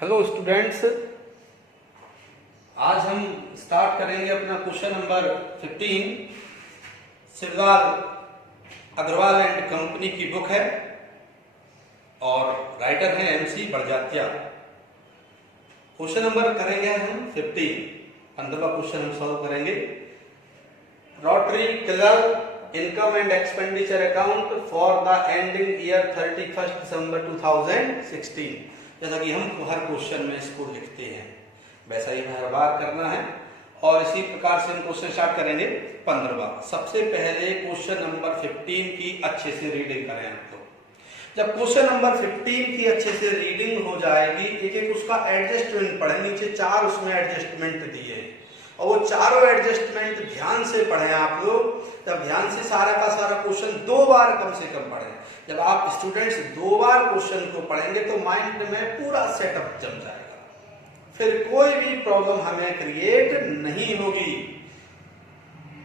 Hello students, आज हम start करेंगे अपना question number 15। Shivlal Agarwal and company की बुक है और राइटर है MC बड़जात्या। क्वेश्चन नंबर करेंगे हम 15। 15वां क्वेश्चन हम सॉल्व करेंगे। Rotary club income and expenditure account for the ending year 31 दिसंबर 2016। जैसा कि हम हर क्वेश्चन में इसको लिखते हैं वैसा ही हर बार करना है और इसी प्रकार से हम क्वेश्चन स्टार्ट करेंगे 15वां। सबसे पहले क्वेश्चन नंबर 15 की अच्छे से रीडिंग करें आप लोग। जब क्वेश्चन नंबर 15 की अच्छे से रीडिंग हो जाएगी, एक एक उसका एडजस्टमेंट पढ़े, नीचे 4 उसमें एडजस्टमेंट दिए हैं और वो चारों एडजस्टमेंट ध्यान से पढ़ें आप लोग। जब ध्यान से सारा का सारा क्वेश्चन 2 बार कम से कम पढ़ें। जब आप स्टूडेंट्स 2 बार क्वेश्चन को पढ़ेंगे तो माइंड में पूरा सेटअप जम जाएगा, फिर कोई भी प्रॉब्लम हमें क्रिएट नहीं होगी।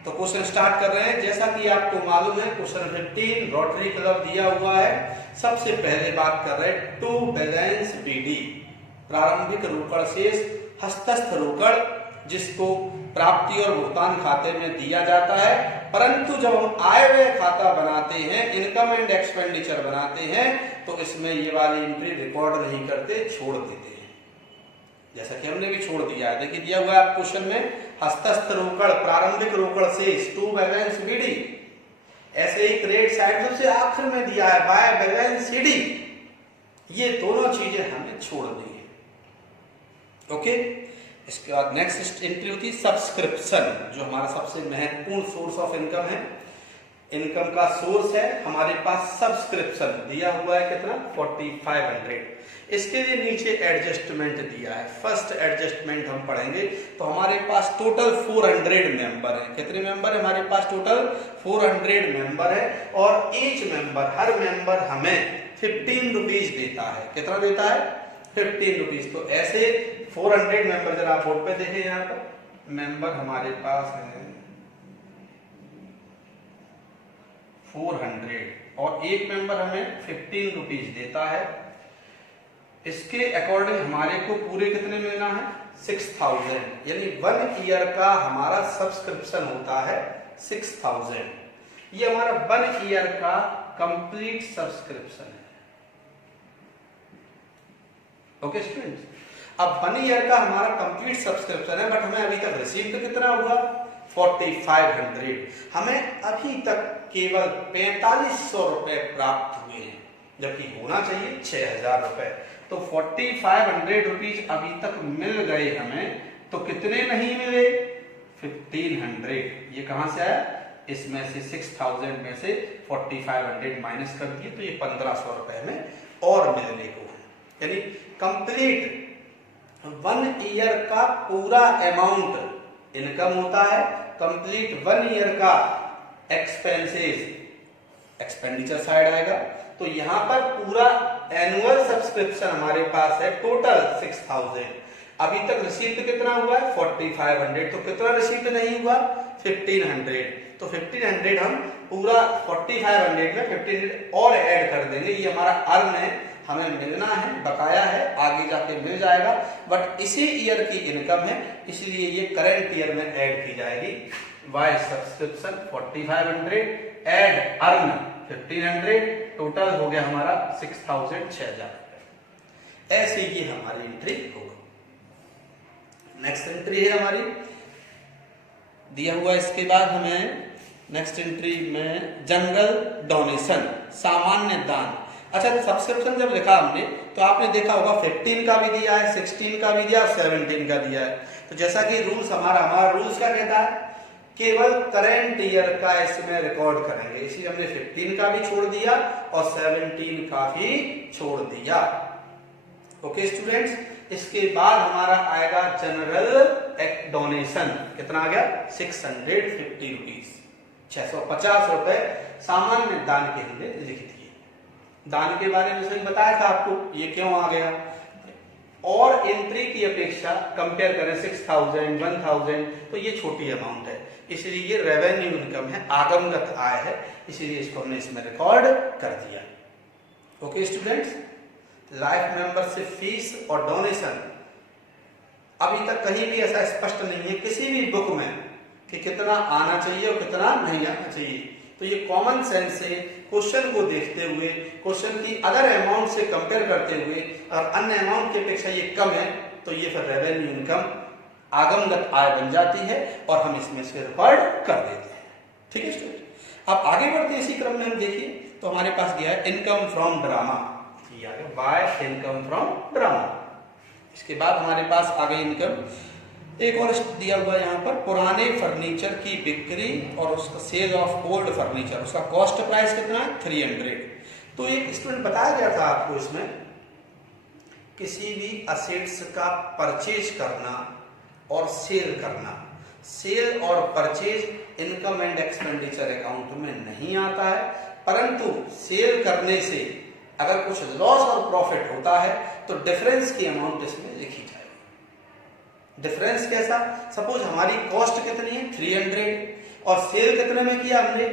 तो क्वेश्चन स्टार्ट कर रहे हैं। जैसा कि आपको मालूम है क्वेश्चन 15 रोटरी क्लब दिया हुआ है। सबसे पहले बात कर रहे हैं टू बैलेंस BD, प्रारंभिक रोकड़ शेष, हस्तस्थ रोकड़ जिसको प्राप्ति और भुगतान खाते में दिया जाता है, परंतु जब हम आय व्यय खाता बनाते हैं, इनकम एंड एक्सपेंडिचर बनाते हैं, तो इसमें ये वाली एंट्री रिकॉर्ड नहीं करते, छोड़ देते हैं। जैसा कि हमने भी छोड़ दिया है। देखिए दिया हुआ है आप क्वेश्चन में हस्तस्थ रोकड़, प्रारंभिक रोकड़ शेष, टू बैलेंस BD। ऐसे ही क्रेडिट साइड सबसे आखिर में दिया है बाय बैलेंस CD। ये दोनों चीजें हमें छोड़नी है। ओके, इसके बाद नेक्स्ट एंट्री होती है सब्सक्रिप्शन, जो हमारा सबसे महत्वपूर्ण सोर्स ऑफ इनकम है। इनकम का सोर्स है हमारे पास सब्सक्रिप्शन, दिया हुआ है कितना 4500। इसके लिए नीचे एडजस्टमेंट दिया है। फर्स्ट एडजस्टमेंट हम पढ़ेंगे तो हमारे पास टोटल 400 मेंबर है। कितने मेंबर है हमारे पास? टोटल 400 मेंबर है और ईच मेंबर, हर मेंबर हमें 15 रुपीज देता है। कितना देता है? 15 रुपीज। तो ऐसे 400 मेंबर, जरा आप बोर्ड पे देखें, यहाँ पर मेंबर हमारे पास है 400 और एक मेंबर हमें 15 रुपीज देता है। इसके अकॉर्डिंग हमारे को पूरे कितने मिलना है? 6000, यानी 1 ईयर का हमारा सब्सक्रिप्शन होता है 6000। ये हमारा 1 ईयर का कंप्लीट सब्सक्रिप्शन है। ओके स्टूडेंट्स, अब 1 ईयर का हमारा कंप्लीट सब्सक्रिप्शन है, बट हमें अभी तक रिसीव्ड कितना हुआ? 4500। हमें अभी तक केवल 4500 रुपए प्राप्त हुए हैं, जबकि होना चाहिए 6000 रुपए। तो 4500 रुपीज अभी तक मिल गए हमें, तो कितने नहीं मिले? 1500। ये कहां से आया? इसमें से 6000 में से 4500 माइनस कर दिए, तो ये 1500 रुपए हमें और मिलने को है। यानी कंप्लीट 1 ईयर का पूरा अमाउंट इनकम होता है, कंप्लीट 1 ईयर का एक्सपेंसेस एक्सपेंडिचर साइड आएगा। तो यहां पर पूरा एनुअल सब्सक्रिप्शन हमारे पास है टोटल 6000। अभी तक रिसीव्ड कितना हुआ है? 4500। तो कितना रिसीव्ड नहीं हुआ? 1500। तो 1500 हम पूरा 4500 में 1500 और ऐड कर देंगे। ये हमारा अर्न है, हमें मिलना है, बकाया है, आगे जाके मिल जाएगा, बट इसी ईयर की इनकम है, इसलिए ये करंट ईयर में ऐड की जाएगी। By subscription 4500 add earn 1500, total हो गया हमारा 6000, 6000। ऐसे ही हमारी एंट्री होगा। नेक्स्ट एंट्री है हमारी दिया हुआ। इसके बाद हमें नेक्स्ट एंट्री में जनरल डोनेशन, सामान्य दान। अच्छा, सब्सक्रिप्शन जब लिखा हमने तो आपने देखा होगा 15 का भी दिया है, 16 का भी दिया है, 17 का दिया है। तो जैसा कि रूल्स हमारा रूल्स क्या कहता है? केवल करंट ईयर का इसमें रिकॉर्ड करेंगे, इसलिए हमने 15 का भी छोड़ दिया और 17 का भी छोड़ दिया। ओके स्टूडेंट्स, इसके बाद हमारा आएगा जनरल डोनेशन। कितना आ गया? 650 रुपीज, 650 रुपए सामान्य दान के हमने लिख दिए। दान के बारे में सही बताया था आपको, ये क्यों आ गया। और एंट्री की अपेक्षा कंपेयर करें 6000, 1000, तो ये छोटी अमाउंट है, इसलिए ये रेवेन्यू इनकम है, आगमगत आय है, इसीलिए इसको हमने इसमें रिकॉर्ड कर दिया। Okay students, life membership fees और डोनेशन अभी तक कहीं भी ऐसा स्पष्ट नहीं है किसी भी बुक में कि कितना आना चाहिए और कितना नहीं आना चाहिए। तो ये कॉमन सेंस से क्वेश्चन को देखते हुए, क्वेश्चन की अदर अमाउंट से कंपेयर करते हुए, और अन्य अमाउंट की अपेक्षा ये कम है तो ये फिर रेवेन्यू इनकम आगमगत आय बन जाती है और हम इसमें से रिकॉर्ड कर देते हैं। ठीक है स्टूडेंट, अब आगे बढ़ते हैं। इसी क्रम में हम देखिए तो हमारे पास गया है income from drama, by income from drama. इसके बाद हमारे पास आगे इनकम एक और दिया हुआ है यहाँ पर, पुराने फर्नीचर की बिक्री और उसका सेल ऑफ ओल्ड फर्नीचर, उसका कॉस्ट प्राइस कितना है 300। तो एक स्टूडेंट बताया गया था आपको इसमें किसी भी असेट्स का परचेज करना और सेल करना, सेल और purchase income and expenditure account में नहीं आता है, परंतु सेल करने से अगर कुछ लॉस और प्रॉफिट होता है तो डिफरेंस की अमाउंट इसमें लिखी जाएगी। डिफरेंस कैसा, सपोज हमारी कॉस्ट कितनी है 300 और सेल कितने में किया हमने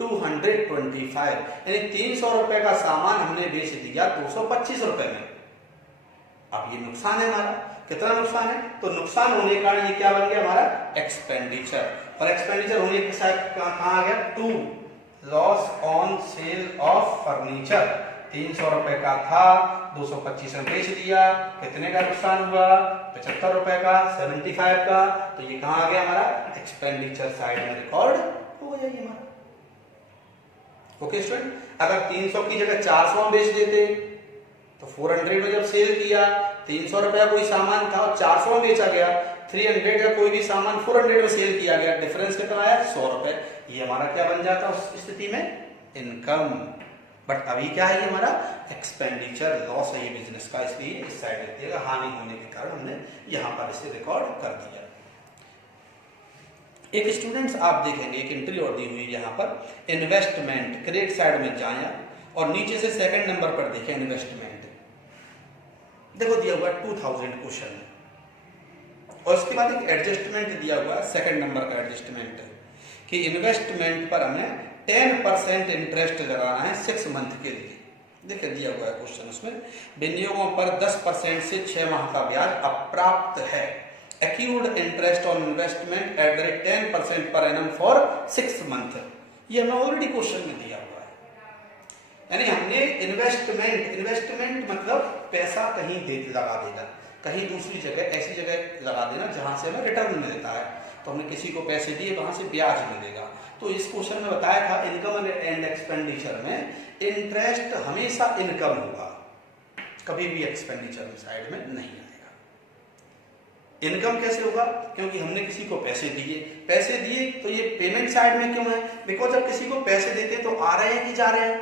225, यानी 300 रुपए का सामान हमने बेच दिया 225 रुपए में। अब ये नुकसान है हमारा, कितना नुकसान है, तो नुकसान होने के कारण ये क्या बन गया हमारा एक्सपेंडिचर, और एक्सपेंडिचर होने के साथ कहां आ गया to loss on sale of furniture. 300 रुपए का था 225 में बेच दिया, कितने का नुकसान हुआ 75 रुपए का, 75 का, तो ये कहां आ गया हमारा एक्सपेंडिचर साइड में रिकॉर्ड हो जाएगी हमारा। ओके स्टूडेंट, अगर 300 की जगह 400 में बेच देते तो 400 में जब सेल किया 300 रुपया कोई सामान था और 400 में बेचा गया, 300 का कोई भी सामान 400 में सेल किया गया, डिफरेंस कितना आया 100 रुपए, ये हमारा क्या बन जाता उस स्थिति में इनकम। बट अभी क्या है ये हमारा एक्सपेंडिचर, लॉस है ये बिजनेस का, इसलिए इस साइड लिख दिया, हानि होने के कारण हमने यहां पर इसे रिकॉर्ड कर दिया। एक स्टूडेंट्स आप देखेंगे एक एंट्री और दी हुई यहाँ पर इन्वेस्टमेंट, क्रेडिट साइड में जाए और नीचे से सेकंड नंबर पर देखें इन्वेस्टमेंट, देखो दिया हुआ 2000 क्वेश्चन में, और उसके बाद एक एडजस्टमेंट दिया हुआ है सेकंड नंबर का एडजस्टमेंट कि इन्वेस्टमेंट पर हमें 10% इंटरेस्ट लगाना है 6 मंथ के लिए। देखिए दिया हुआ है क्वेश्चन, उसमें विनियोगों पर 10% से 6 माह का ब्याज अप्राप्त है, accrued interest on investment at the rate 10% per annum for 6 month. ये हमें ऑलरेडी क्वेश्चन में दिया हुआ है, यानी हमने इन्वेस्टमेंट मतलब पैसा कहीं लगा देना, कहीं दूसरी जगह ऐसी जगह लगा देना जहां से हमें रिटर्न मिलता है, तो हमने किसी को पैसे दिए वहां से ब्याज मिलेगा। तो इस क्वेश्चन में बताया था इनकम एंड एक्सपेंडिचर में इंटरेस्ट हमेशा इनकम होगा, कभी भी एक्सपेंडिचर साइड में नहीं आएगा। इनकम कैसे होगा, क्योंकि हमने किसी को पैसे दिए तो ये पेमेंट साइड में क्यों है, बिकॉज जब किसी को पैसे देते तो आ रहे हैं कि जा रहे हैं,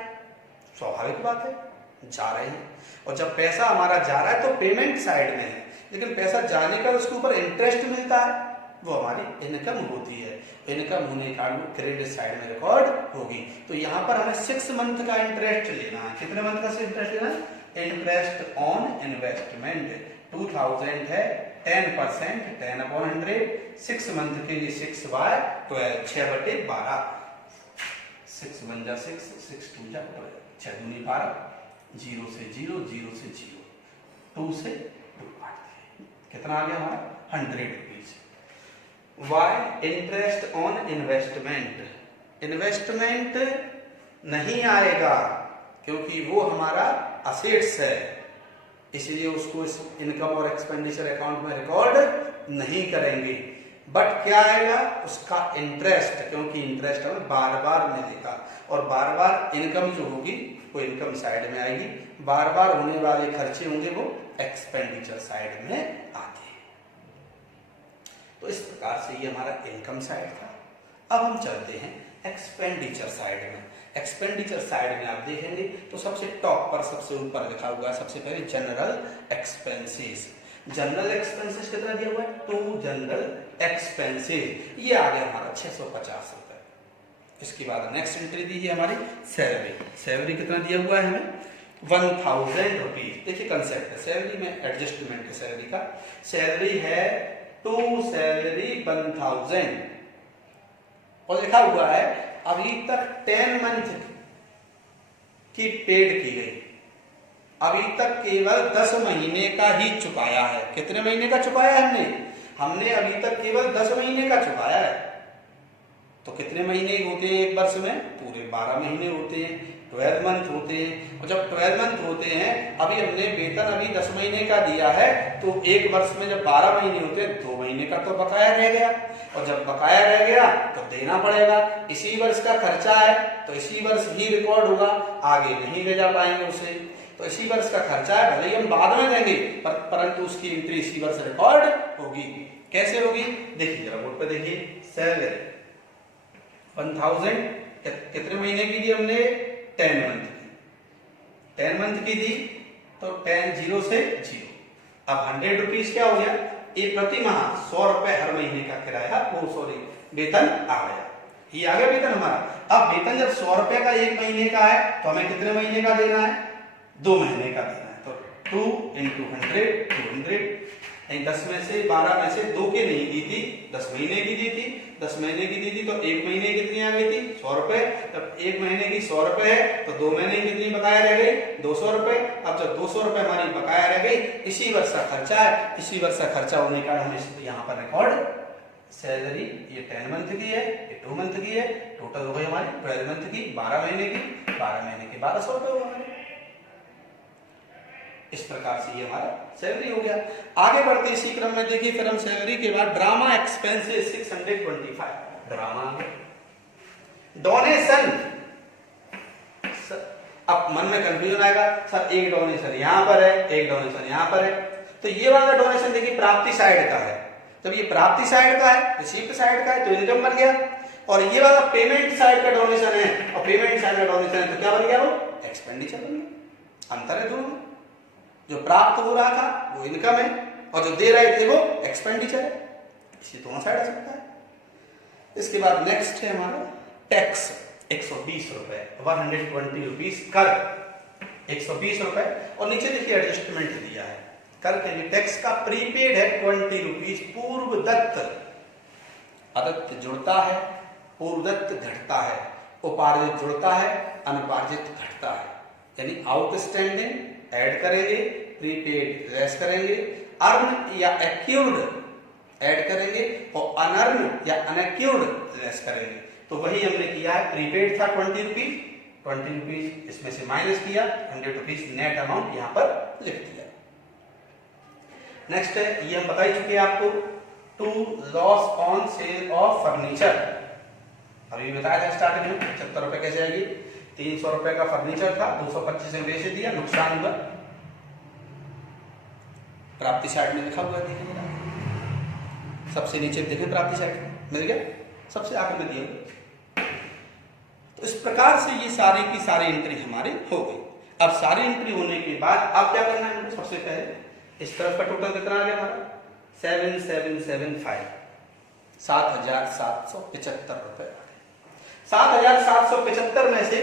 स्वाभाविक बात है जा रहे हैं, और जब पैसा हमारा जा रहा है तो पेमेंट साइड में है, लेकिन पैसा जाने का उसके ऊपर इंटरेस्ट मिलता है वो हमारी इनकम होती है, इनकम होने का क्रेडिट साइड में रिकॉर्ड होगी। तो यहाँ पर हमें 6 मंथ का इंटरेस्ट लेना है, कितने मंथ का इंटरेस्ट लेना है, इंटरेस्ट ऑन इन्वेस्टमेंट 2000 है, 10% 10/100, 6 मंथ के लिए 6/12 6/12, 6 1 जा 6 6 2 जा 6 दूनी 12, 0 से 0 0 से 0 2 से 2 कितना आ गया हमारा 100 rupees. Why interest on investment नहीं आएगा क्योंकि वो हमारा असेट्स है, इसलिए उसको इस इनकम और एक्सपेंडिचर अकाउंट में रिकॉर्ड नहीं करेंगे। बट क्या आएगा उसका इंटरेस्ट, क्योंकि इंटरेस्ट हमें बार बार मिलेगा और बार बार इनकम जो होगी वो इनकम साइड में आएगी, बार बार होने वाले खर्चे होंगे वो एक्सपेंडिचर साइड में आते हैं। तो इस प्रकार से ये हमारा इनकम साइड था। अब हम चलते हैं एक्सपेंडिचर साइड में। एक्सपेंडिचर साइड में आप देखेंगे तो सबसे टॉप पर सबसे ऊपर लिखा हुआ है सबसे पहले जनरल एक्सपेंसेस। जनरल एक्सपेंसेस कितना दिया हुआ है 2 जनरल एक्सपेंसेस, ये आ गया हमारा 650 रुपए। इसके बाद नेक्स्ट एंट्री दी है हमारी सैलरी कितना दिया हुआ है हमें 1000 रुपीज। देखिए कंसेप्ट है सैलरी में एडजस्टमेंट है सैलरी का, सैलरी है टू सैलरी 1000 और लिखा हुआ है अभी तक 10 मंथ की पेड की गई, अभी तक केवल 10 महीने का ही चुकाया है। कितने महीने का चुकाया है हमने अभी तक केवल 10 महीने का चुकाया है। तो कितने महीने होते हैं एक वर्ष में? पूरे 12 महीने होते हैं, 12 मंथ होते हैं। और जब 12 मंथ होते हैं, अभी हमने वेतन अभी 10 महीने का दिया है, तो एक वर्ष में जब 12 महीने होते हैं, 2 महीने का तो बकाया रह गया, और जब बकाया रह गया तो देना पड़ेगा। इसी वर्ष का खर्चा है तो इसी वर्ष ही रिकॉर्ड होगा, आगे नहीं ले जा पाएंगे उसे। तो इसी वर्ष का खर्चा है, भले ही हम बाद में देंगे, परंतु उसकी एंट्री इसी वर्ष रिकॉर्ड होगी। कैसे होगी? देखिए जरा बोर्ड पे देखिए। सैलरी 1000 कितने महीने की दी हमने? 10 मंथ की। 10 मंथ की दी तो 10 0 से 0। अब 100 रुपीज क्या हो गया? ये प्रति माह 100 रुपए हर महीने का किराया, वेतन आ गया। ये आ गया वेतन हमारा। अब वेतन जब 100 रुपए का एक महीने का है, तो हमें कितने महीने का देना है? 2 महीने का देना है। तो 2 × 100 200। 10 में से 12 में से 2 की नहीं दी थी, 10 महीने की दी थी। 10 महीने की दी थी तो एक महीने कितनी आ गई थी? 100 रुपए। तब एक महीने की 100 रुपए है, तो 2 महीने की कितनी बकाया रह गई? 200 रुपए। अब जब 200 रुपए हमारी बकाया रह गई, इसी वर्ष का खर्चा है, इसी वर्ष का खर्चा होने का हम यहाँ पर रिकॉर्ड सैलरी, ये 10 मंथ की है, ये 2 मंथ की है, टोटल हो गई हमारी 12 मंथ की, 12 महीने की, 12 महीने के 1200 रुपए हो गए। इस प्रकार से ये हमारा सैलरी हो गया। आगे बढ़ते इसी क्रम में देखिए, फिर हम सैलरी के बाद ड्रामा एक्सपेंसेस 625 ड्रामा। डोनेशन, अब मन में कंफ्यूजन आएगा, सर एक डोनेशन यहाँ पर है, एक डोनेशन यहाँ पर है। तो ये वाला डोनेशन देखिए प्राप्ति साइड का है। जब ये प्राप्ति साइड का है, रिसीप्ट साइड का है, तो इनकम बन गया। और ये वाला पेमेंट साइड का डोनेशन है, और पेमेंट साइड का डोनेशन है, तो क्या बन गया? वो एक्सपेंडिचर बन गया। अंतर है दोनों। जो प्राप्त हो रहा था वो इनकम है, और जो दे रहे थे वो एक्सपेंडिचर है। इसी दोनों साइड आ सकता है। इसके बाद नेक्स्ट है हमारा टैक्स, 120 रुपए, 120 रुपीज कर, 120 रुपए। और नीचे देखिए एडजस्टमेंट दिया है कर के लिए। टैक्स का प्रीपेड है 20 रुपीज, पूर्व दत्त, अदत्त जुड़ता है, पूर्व दत्त घटता है, उपार्जित जुड़ता है, अनुपार्जित घटता है। यानी आउटस्टैंडिंग ऐड करेंगे, प्रीपेड लेस करेंगे, अर्न या एक्यूर्ड ऐड करेंगे, और अनर्न या अनएक्यूर्ड लेस करेंगे। तो वही हमने किया है। प्रीपेड था 20 रुपीज, इसमें से माइनस किया 100 रुपीज, नेट अमाउंट यहां पर लिख दिया। नेक्स्ट है, ये हम बता ही चुके हैं आपको, to loss on sale of furniture. अभी बताया था स्टार्टिंग में 75 रुपए कैसे आएगी। 300 रुपए का फर्नीचर था, 225 में बेच दिया, नुकसान हुआ। प्राप्ति साइड में लिखा हुआ है, देखिए सबसे नीचे देखें, प्राप्ति साइड मिल गया, सबसे आखिर में दिया। तो इस प्रकार से ये सारी की सारी एंट्री हमारी हो गई। अब सारी एंट्री होने के बाद अब क्या करना है? सबसे पहले इस तरफ का टोटल कितना आ गया हमारा? 7775, 7775 रुपए। 7775 में से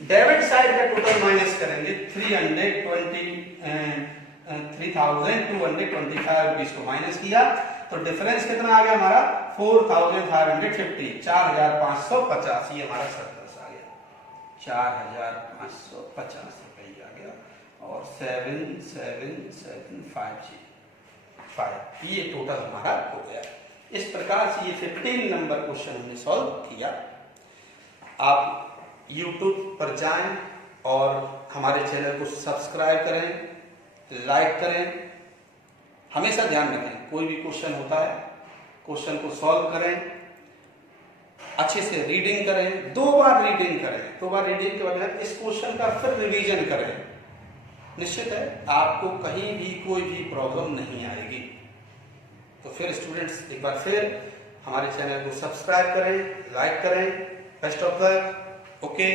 डेबिट साइड का टोटल माइनस करेंगे, 3,225 रुपीज को माइनस किया, तो डिफरेंस कितना आ गया हमारा? 4,550, 4,550। ये हमारा सरप्लस आ गया, 4,550 रुपये आ गया। और 7775, ये टोटल हमारा हो गया। इस प्रकार से ये 15 नंबर क्वेश्चन हमने सॉल्व किया। आप YouTube पर जाएं और हमारे चैनल को सब्सक्राइब करें, लाइक करें। हमेशा ध्यान रखें, कोई भी क्वेश्चन होता है, क्वेश्चन को सॉल्व करें, अच्छे से रीडिंग करें, 2 बार रीडिंग करें। 2 बार रीडिंग के बाद इस क्वेश्चन का फिर रिवीजन करें। निश्चित है आपको कहीं भी कोई भी प्रॉब्लम नहीं आएगी। तो फिर स्टूडेंट्स एक बार फिर हमारे चैनल को सब्सक्राइब करें, लाइक करें। Best of luck. ओके।